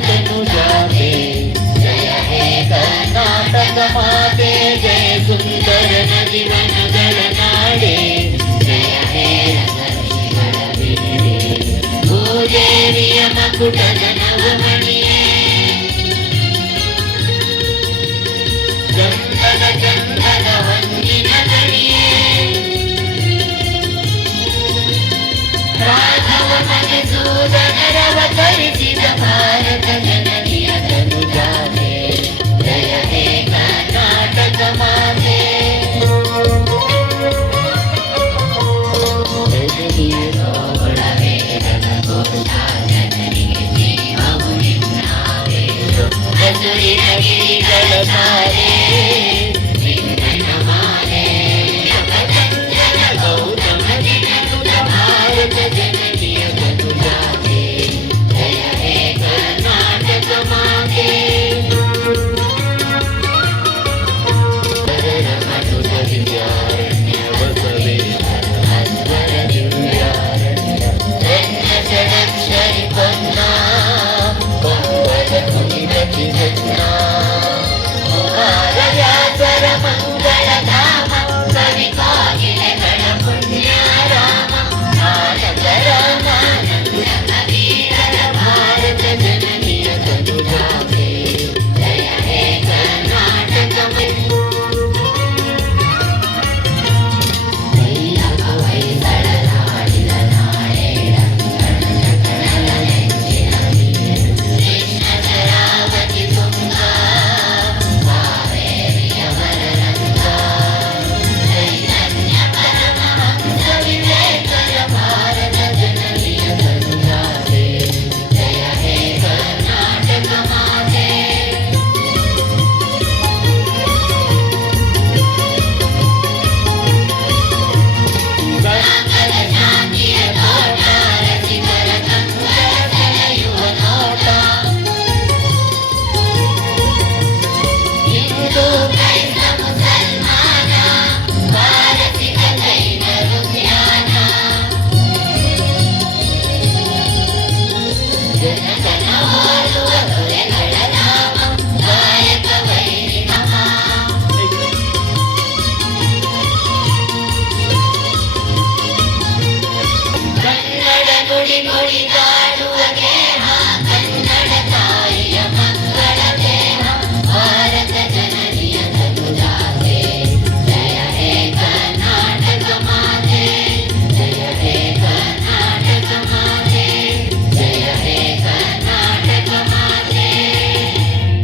तनुजाते जय हे कर्नाटक माते जय सुंदर नदीवनಗಳ ನಾಡೆ जय हे ಋಷಿಗಳ ವೀಣೆ ಭೂದೇವಿಯ ಮಕುಟದ ನವಮಣಿಯೇ ಗಂಧದ ಚಂದದ ವಂದಿನ ಗಣಿಯೇ ರಾಘವ ಮಧುಸೂದನರವತರಿಸಿದ ಭಾರತ ಜನನಿಯ ತನುಜಾತೆ ಜಯ ಹೇ ಕರ್ನಾಟಕ ಮಾತೆ ಹಸುರಿನ ಗಿರಿಗಳ ತಾರೆ ನಿನ್ನ ಮಾಲೆ ನವಚಂದ್ರನ ಗೌತಮ ದಿನನುತ ಭಾರತ ಜನನಿಯ ತನುಜಾತೆ ಜಯ ಹೇ ಕರ್ನಾಟಕ ಮಾತೆ ಮಧುರ ದಿವ್ಯಾರಣ್ಯ ಬಸವೇಶ್ವರ ಅಧ್ವರ ದಿವ್ಯಾರಣ್ಯ ಷಡಕ್ಷರಿ ಪನ್ನ ವ್ಯಾಸರ ಮಂಗಳ ಧಾಮ ಕವಿ ಕಾಗಿಲೆಗಳ ಪುಣ್ಯ ರಾಮ ಆನಂದರ ವೀರರ ಭಾರತ ಜನನಿಯ ತನುಜಾತೆ ಜಯ ಹೇ ಕರ್ನಾಟಕ ವೈಸಳ ನಾಡಿನ ನಾಡೇಡ ಕೃಷ್ಣ ಶರಾವತಿ ತುಂಗ ಕಾವೇರಿಯ ವರರಂಗ ಚೈತನ್ಯ ಪರಮಹಂಸ ವಿವೇಕರ ಭಾರತ ಜನನಿಯ ತನುಜಾತೆ ಜಯ ಹೇ ಕರ್ನಾಟಕ ಮಾತೆ ಗಂಗದ ಶಾಂತಿಯ ತೋಟ ರಸಿಕರ ಕಂಕರ ಸೆಳೆಯುವ ನೋಟ ಹಿಂದೂ ಕ್ರೈಸ್ತ ಮುಸಲ್ಮಾನ ಪಾರಸಿಕ ಜೈನರು ಜ್ಞಾನ ಜನ